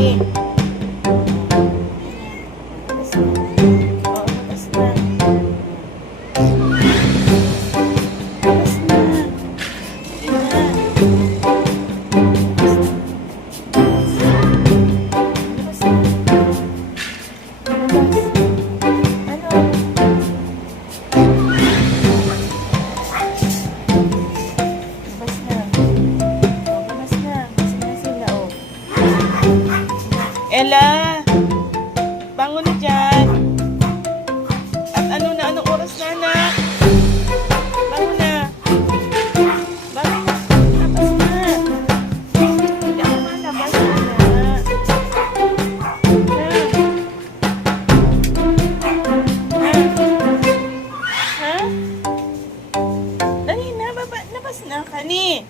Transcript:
Dali. Labas na. Oo, labas na. Labas na. Sige na. Labas na. Labas. Ano? Labas na. Oh, labas na. Labas na sila, oh. Ella! Bangon na dyan. At anong oras na, anak? Bangon na. Bangon na. Labas na. Hindi ako malabas na. Ha? Dali na, baba. Labas na, Kani.